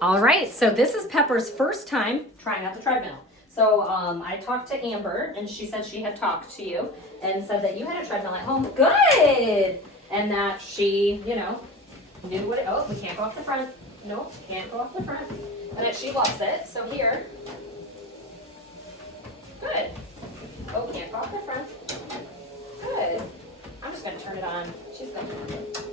All right, so this is Pepper's first time trying out the treadmill. So I talked to Amber, and she said she had talked to you and said that you had a treadmill at home. Good! And that she, knew what it, oh, we can't go off the front. Nope, can't go off the front. And that she loves it. So here, good. Oh, can't go off the front. Good. I'm just gonna turn it on. She's gonna turn it on.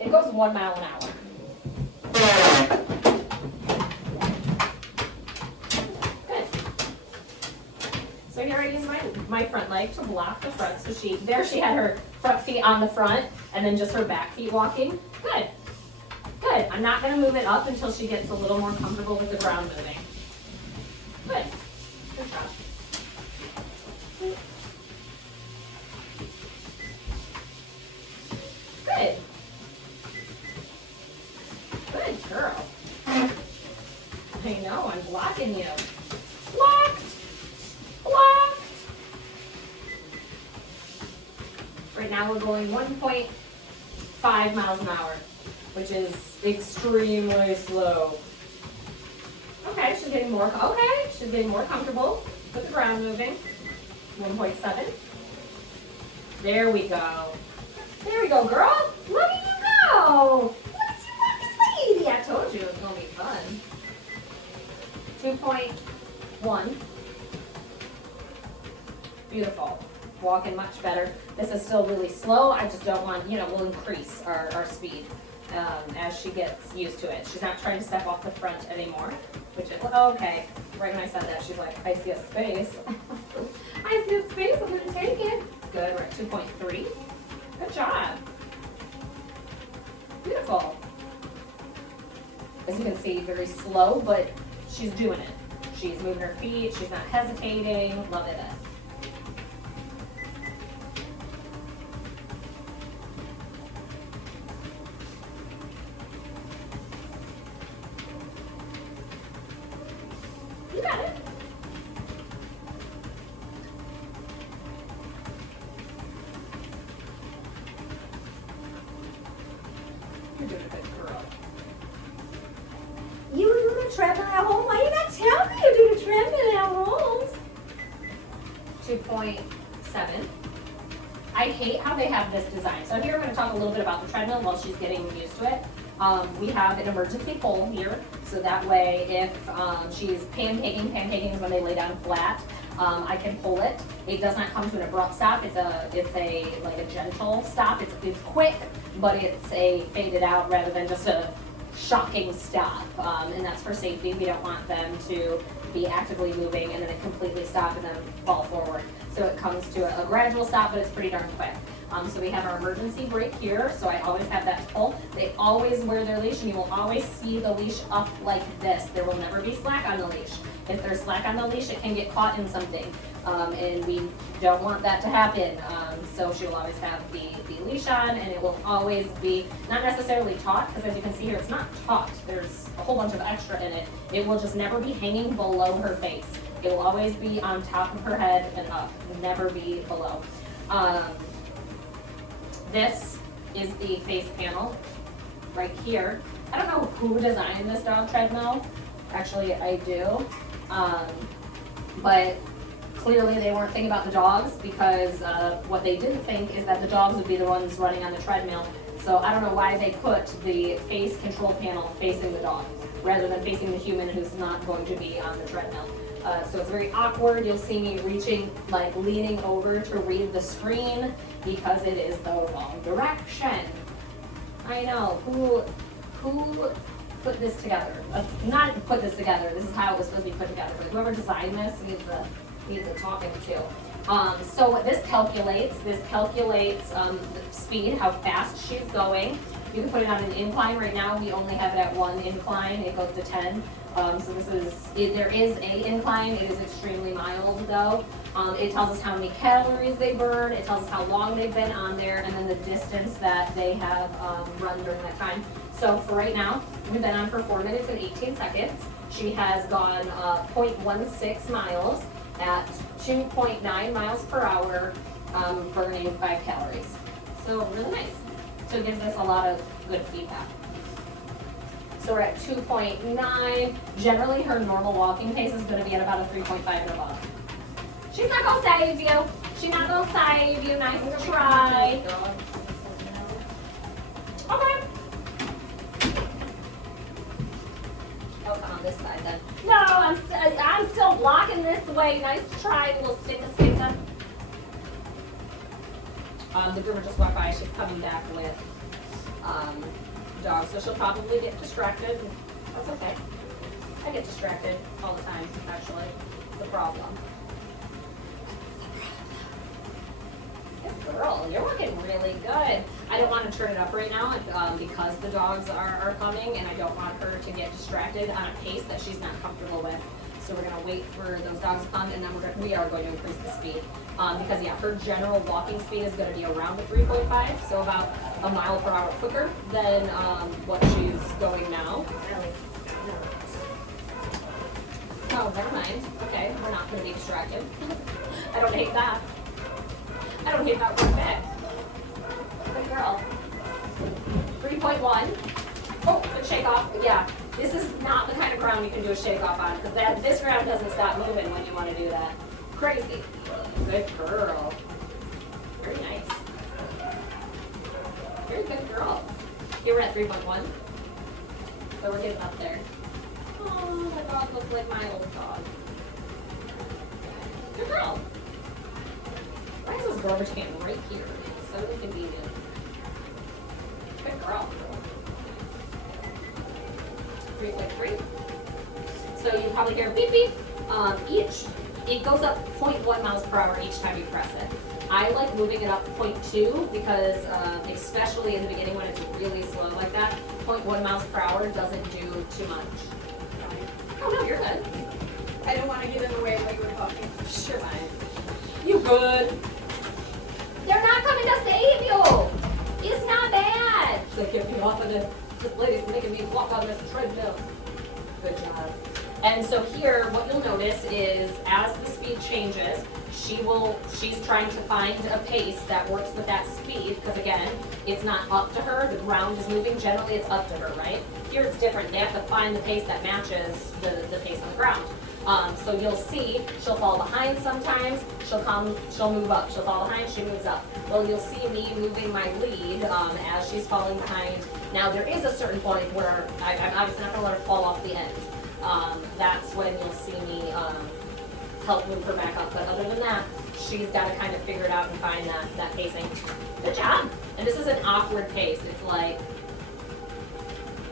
It goes 1 mile an hour. Good. So here I use my front leg to block the front. So she had her front feet on the front and then just her back feet walking. Good. Good. I'm not going to move it up until she gets a little more comfortable with the ground moving. Good. Good job. Good. Good girl. I know, I'm blocking you. Blocked. Blocked. Right now we're going 1.5 miles an hour, which is extremely slow. Okay, she's getting more comfortable with the ground moving. 1.7. There we go. There we go, girl. Look at you go. Lady, I told you it was going to be fun. 2.1. Beautiful. Walking much better. This is still really slow. I just don't want, we'll increase our speed as she gets used to it. She's not trying to step off the front anymore, which is, okay. Right when I said that, she's like, I see a space. I see a space, I'm going to take it. Good, we're at 2.3. Good job. Beautiful. As you can see, very slow, but she's doing it. She's moving her feet, she's not hesitating, love it. You got it. You're doing a good girl. You were doing a treadmill at home? Why you not tell me you do a treadmill at home? 2.7. I hate how they have this design. So here I'm going to talk a little bit about the treadmill while she's getting used to it. We have an emergency pole here, so that way if she's pancakings when they lay down flat, I can pull it. It does not come to an abrupt stop. It's a gentle stop. It's quick, but it's a faded out rather than just a shocking stop, and that's for safety. We don't want them to be actively moving and then it completely stop and then fall forward. So it comes to a gradual stop, but it's pretty darn quick. So we have our emergency brake here, so I always have that to pull. They always wear their leash, and you will always see the leash up like this. There will never be slack on the leash. If there's slack on the leash, it can get caught in something, and we don't want that to happen. So she will always have the leash on, and it will always be not necessarily taut, because as you can see here, it's not taut. There's a whole bunch of extra in it. It will just never be hanging below her face. It will always be on top of her head and up, never be below. This is the face panel right here. I don't know who designed this dog treadmill. Actually, I do. But clearly they weren't thinking about the dogs, because what they didn't think is that the dogs would be the ones running on the treadmill. So I don't know why they put the face control panel facing the dog rather than facing the human who's not going to be on the treadmill. So it's very awkward. You'll see me leaning over to read the screen because it is the wrong direction. I know, who put this together? Not put this together, this is how it was supposed to be put together, but whoever designed this needs a talking to. So what this calculates the speed, how fast she's going. You can put it on an incline. Right now we only have it at 1 incline, it goes to 10. So there is a incline. It is extremely mild though. It tells us how many calories they burn. It tells us how long they've been on there, and then the distance that they have run during that time. So for right now, we've been on for 4 minutes and 18 seconds. She has gone 0.16 miles at 2.9 miles per hour, burning 5 calories. So really nice. So it gives us a lot of good feedback. So we're at 2.9. Generally, her normal walking pace is going to be at about a 3.5 and above. She's not going to save you. She's not going to save you. Nice try. Okay. Oh, come on this side then. No, I'm still blocking this way. Nice try, little stinker. The groomer just walked by. She's coming back with dogs, so she'll probably get distracted. That's okay. I get distracted all the time, actually. It's the problem. Good girl. You're working really good. I don't want to turn it up right now because the dogs are coming, and I don't want her to get distracted on a pace that she's not comfortable with. So we're going to wait for those dogs to come, and then we are going to increase the speed. Because, yeah, her general walking speed is going to be around the 3.5, so about a mile per hour quicker than what she's going now. Oh, never mind. Okay, we're not going to be distracted. I don't hate that. I don't hate that one bit. Good girl. 3.1. Oh, good shake off. Yeah, this is not the kind of ground you can do a shake off on, because this ground doesn't stop moving when you want to do that. Crazy. Good girl. Very nice. Very good girl. Here we're at 3.1. So we're getting up there. Oh, my dog looks like my old dog. Good girl. Why is this garbage can right here? It's so inconvenient. Good girl. 3.3. So you probably hear beep beep. It goes up 0.1 miles per hour each time you press it. I like moving it up 0.2 because especially in the beginning when it's really slow like that, 0.1 miles per hour doesn't do too much. Oh no, you're good. I don't want to get in the way while you were talking. Sure, fine. You good? They're not coming to save you. It's not bad. She's like, get me off of this. This lady's making me walk on this treadmill. Good job. And so here, what you'll notice is as the speed changes, she's trying to find a pace that works with that speed, because again, it's not up to her, the ground is moving, generally it's up to her, right? Here it's different, they have to find the pace that matches the pace on the ground. So you'll see, she'll fall behind sometimes, she'll move up, she'll fall behind, she moves up. Well, you'll see me moving my lead as she's falling behind. Now there is a certain point where I'm obviously not gonna let her fall off the end. That's when you'll see me help move her back up. But other than that, she's got to kind of figure it out and find that pacing. Good job. And this is an awkward pace. It's like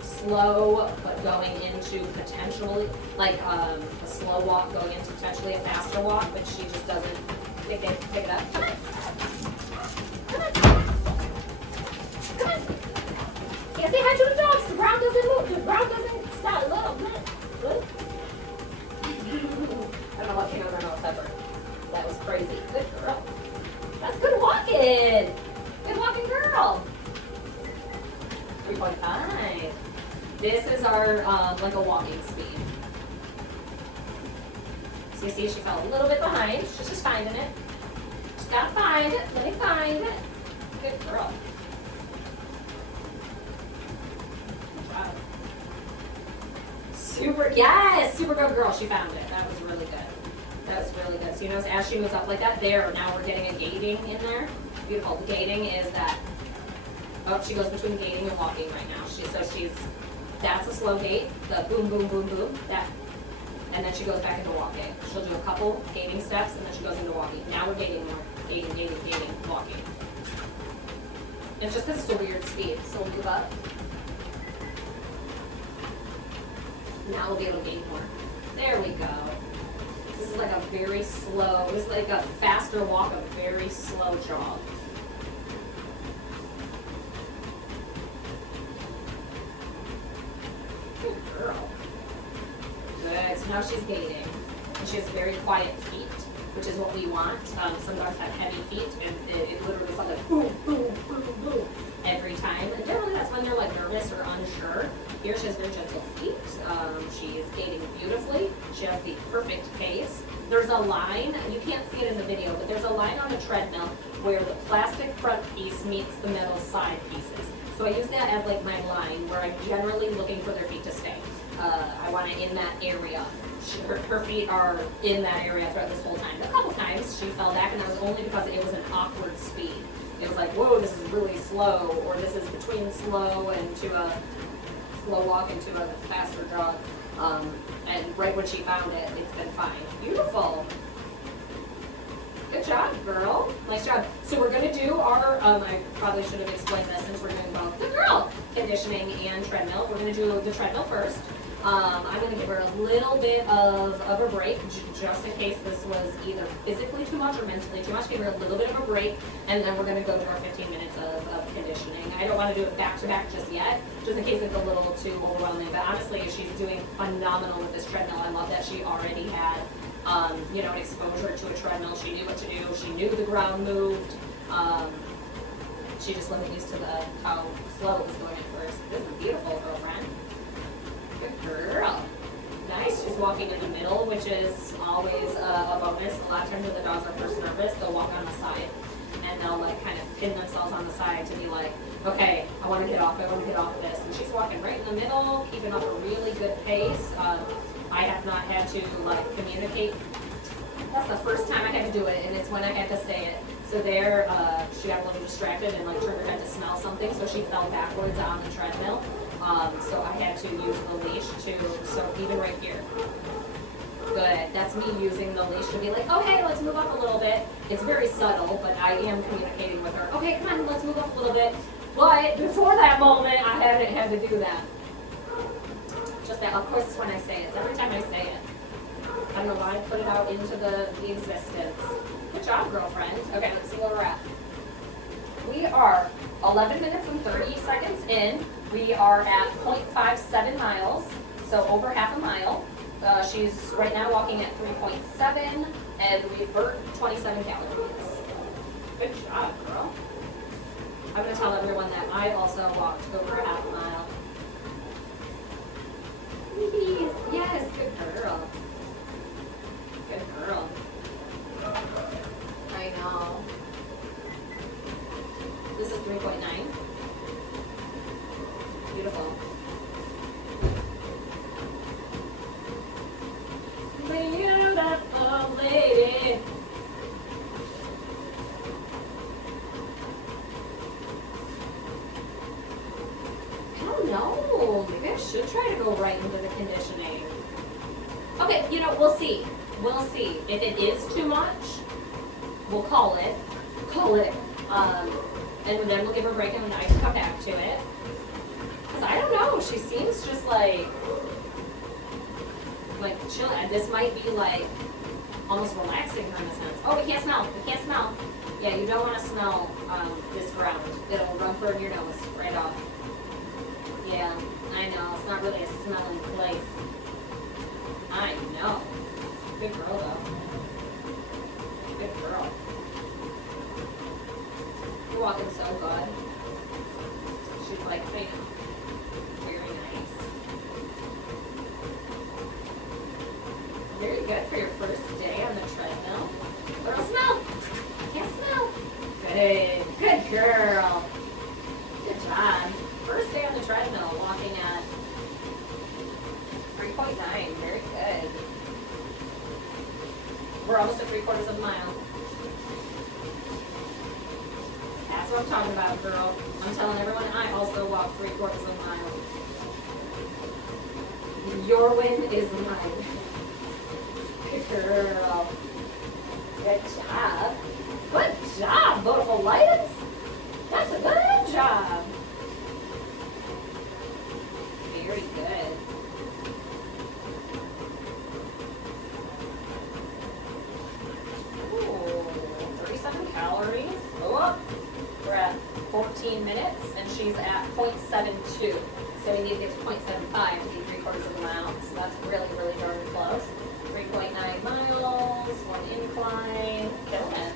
slow, but going into potentially, like a slow walk going into potentially a faster walk, but she just doesn't pick it up. Come on. Come on. Come on. Yeah, say hi to the dogs. The ground doesn't move. The ground doesn't stop. Look. I don't know what came out of my mouth ever. That was crazy. Good girl. That's good walking. Good walking girl. 3.5. This is our, like a walking speed. So you see she fell a little bit behind. She's just finding it. Just gotta find it. Let me find it. Good girl. Good job. Super good girl. She found it. That was really good. That was really good. So you notice as she moves up like that, now we're getting a gating in there. Beautiful. The gating is that, she goes between gating and walking right now. That's a slow gait, the boom, boom, boom, boom, that. And then she goes back into walking. She'll do a couple gating steps and then she goes into walking. Now we're gating more. Gating, walking. It's just because it's a weird speed. So we'll move up. Now we'll be able to gate more. There we go. This is like a very slow, this is like a faster walk, a very slow jog. Good girl. Good, so now she's gating. And she has very quiet feet, which is what we want. Some dogs have heavy feet, and it literally sounds like boom, boom, boom, boom every time. And generally that's when they're like nervous or unsure. Here she has very gentle feet. She's gating beautifully. She has the perfect pace. There's a line, you can't see it in the video, but there's a line on the treadmill where the plastic front piece meets the metal side pieces. So I use that as like my line where I'm generally looking for their feet to stay. I want it in that area. Her feet are in that area throughout this whole time. A couple times she fell back, and that was only because it was an awkward speed. It was like, whoa, this is really slow, or this is between slow and to a slow walk into a faster jog. And right when she found it, it's been fine. Beautiful. Good job, girl. Nice job. So we're going to do our, I probably should have explained this since we're doing both the girl conditioning and treadmill. We're going to do the treadmill first. I'm going to give her a little bit of a break, just in case this was either physically too much or mentally too much. Give her a little bit of a break, and then we're going to go to our 15 minutes of conditioning. I don't want to do it back to back just yet, just in case it's a little too overwhelming. But honestly, she's doing phenomenal with this treadmill. I love that she already had, an exposure to a treadmill. She knew what to do. She knew the ground moved. She just wasn't used to how slow it was going at first. This is beautiful, girlfriend. Good girl. Nice. She's walking in the middle, which is always a bonus. A lot of times when the dogs are first nervous, they'll walk on the side, and they'll like kind of pin themselves on the side to be like, okay, I want to get off of this. And she's walking right in the middle, keeping up a really good pace. I have not had to like communicate. That's the first time I had to do it, and it's when I had to say it. So there, she got a little distracted and like turned her head to smell something, so she fell backwards on the treadmill. So I had to use the leash so even right here. Good, that's me using the leash to be like, oh hey, let's move up a little bit. It's very subtle, but I am communicating with her. Okay, come on, let's move up a little bit. But before that moment, I haven't had to do that. Just that, of course, it's when I say it. It's every time I say it. I don't know why I put it out into the existence. Good job, girlfriend. Okay, let's see where we're at. We are 11 minutes and 30 seconds in. We are at 0.57 miles, so over half a mile. She's right now walking at 3.7, and we burnt 27 calories. Good job, girl. I'm going to tell everyone that I also walked over a half a mile. Yes, good girl. Good girl. I know. This is 3.9. Beautiful. Beautiful lady. I don't know. Maybe I should try to go right into the conditioning. Okay, we'll see. We'll see. If it is too much, we'll call it. And then we'll give her a break and then I can come back to it. Because I don't know, she seems just like chill. This might be like almost relaxing her in a sense. Oh, we can't smell. Yeah, you don't want to smell this ground. It'll run burn your nose right off. Yeah, I know. It's not really a smelling place. I know. Good girl, though. Good girl. You're walking so good. She's like, bam. Very nice. Very good for your first day on the treadmill. Girl, smell. I can't smell. Good. Good girl. Good job. First day on the treadmill, walking at 3.9. Very good. We're almost at 3/4 of a mile. That's what I'm talking about, girl. I'm telling everyone I also walk 3/4 of a mile. Your win is mine. Good girl. Good job. Good job, beautiful ladies. That's a good job. Very good. Ooh, 37 calories. Go up. We're at 14 minutes, and she's at 0.72. So we need to get to 0.75 to be 3/4 of a mile. So that's really, really darn close. 3.9 miles, one incline, killing it.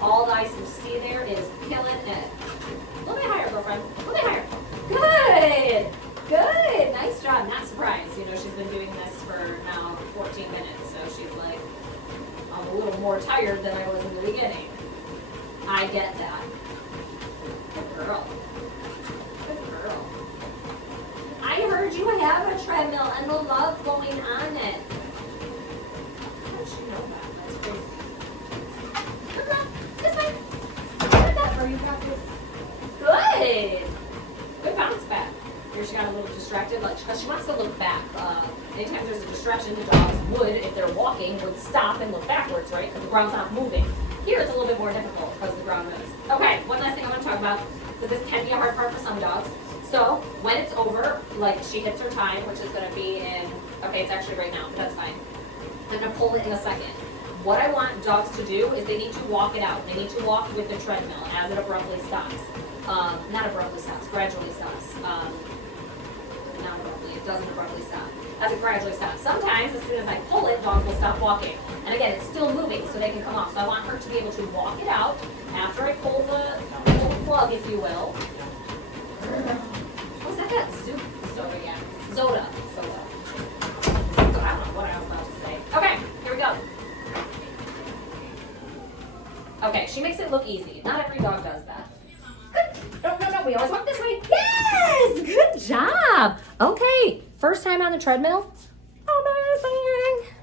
All I see there is killing it. A little bit higher, girlfriend. A little bit higher. Good. Good. Nice job. Not surprised. She's been doing this for now 14 minutes, so she's like, I'm a little more tired than I was in the beginning. get that. Good girl. Good girl. I heard you have a treadmill and will love going on it. How did she know that? That's crazy. Good girl. This way. Good enough. Are you practice? Good. Good bounce back. Here she got a little distracted, like, because she wants to look back. Anytime there's a distraction, the dogs would, if they're walking, would stop and look backwards, right? Because the ground's not moving. Here it's a little bit more difficult because the ground moves. Okay, one last thing I want to talk about, because this can be a hard part for some dogs. So when it's over, like she hits her time, which is going to be in, okay, it's actually right now, but that's fine. I'm going to pull it in a second. What I want dogs to do is they need to walk it out. They need to walk with the treadmill as it abruptly stops. Not abruptly stops, gradually stops. Not abruptly, it doesn't abruptly stop. As it gradually stops. Sometimes, as soon as I pull it, dogs will stop walking. And again, it's still moving, so they can come off. So I want her to be able to walk it out after I pull the plug, if you will. What's that? Zoda, yeah. Zoda. I don't know what I was about to say. Okay, here we go. Okay, she makes it look easy. Not every dog does that. Good. No, we always walk this way. Yes! Good job. Okay, first time on the treadmill. Amazing.